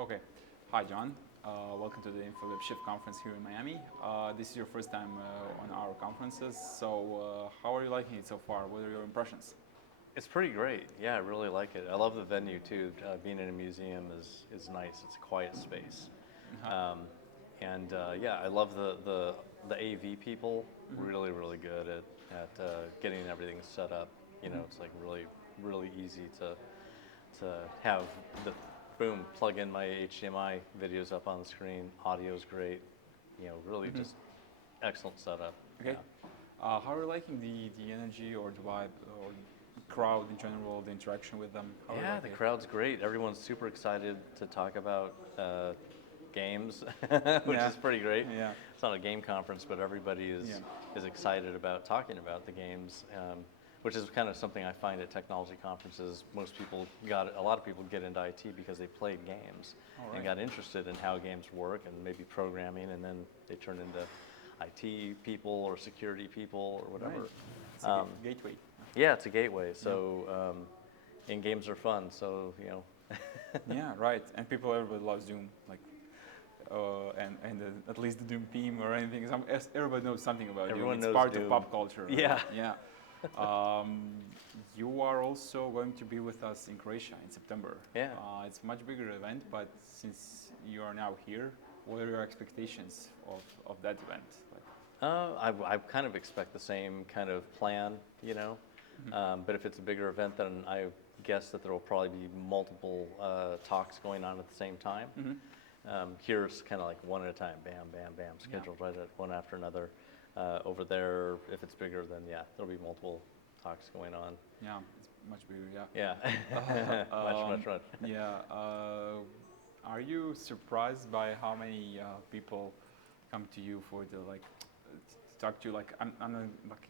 Okay. Hi, John. Welcome to the InfoLab Shift conference here in Miami. This is your first time on our conferences, so how are you liking it so far? What are your impressions? It's pretty great. Yeah, I really like it. I love the venue too. Being in a museum is nice. It's a quiet space, Uh-huh. yeah, I love the AV people. Really good at getting everything set up. It's like really easy to have the boom plug in my HDMI videos up on the screen. Audio's great. Really just excellent setup. Okay. How are you liking the energy or the vibe or crowd in general, the interaction with them? How are you Yeah, the liking it? crowd's great. Everyone's super excited to talk about games, which Yeah. is pretty great. Yeah. It's not a game conference, but everybody Yeah. is excited about talking about the games, which is kind of something I find at technology conferences. A lot of people get into IT because they played games All and right. got interested in how games work and maybe programming, and then they turn into IT people or security people or whatever. Right. It's a gateway. Yeah, it's a gateway. So, and games are fun. So. Yeah, right. And everybody loves Doom, like, and at least the Doom theme or anything. Everybody knows something about Doom. Everyone It's knows part of Doom. pop culture. Right? Yeah. Yeah. You are also going to be with us in Croatia in September. Yeah. It's a much bigger event, but since you are now here, what are your expectations of that event? I kind of expect the same kind of plan, but if it's a bigger event, then I guess that there will probably be multiple talks going on at the same time. Here's kind of like one at a time, bam, bam, bam, scheduled right at one after another. Over there, if it's bigger, then yeah, there'll be multiple talks going on. Yeah, it's much bigger. Yeah. Yeah, much. Yeah. Are you surprised by how many people come to you for the talk to you like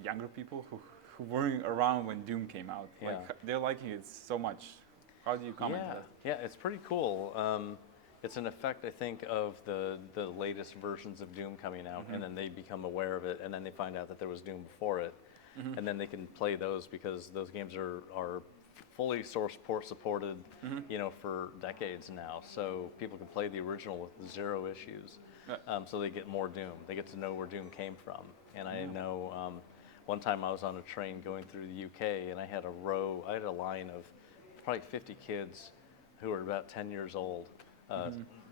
younger people who weren't around when Doom came out? Like Yeah. they're liking it so much. How do you comment on that? Yeah, it's pretty cool. It's an effect, I think, of the latest versions of Doom coming out, and then they become aware of it, and then they find out that there was Doom before it, and then they can play those because those games are fully source port supported, for decades now. So people can play the original with zero issues. So they get more Doom. They get to know where Doom came from. And I know one time I was on a train going through the UK, and I had a line of probably 50 kids who were about 10 years old,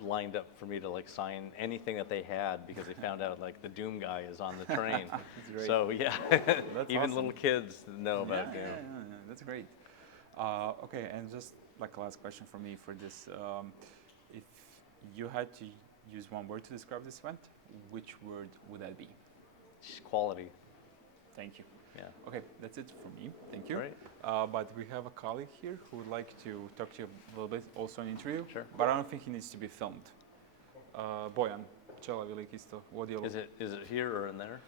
lined up for me to sign anything that they had because they found out the Doom guy is on the train. That's great. So yeah, That's even awesome. little kids know about Doom. Yeah, that's great. Okay, and just like a last question for me for this, if you had to use one word to describe this event, which word would that be? Quality. Thank you. Yeah. Okay, that's it for me. Thank you. Great. But we have a colleague here who would like to talk to you a little bit, also an interview. Sure. But I don't think he needs to be filmed. Bojan, čela veliki isto, vodio. Is it here or in there?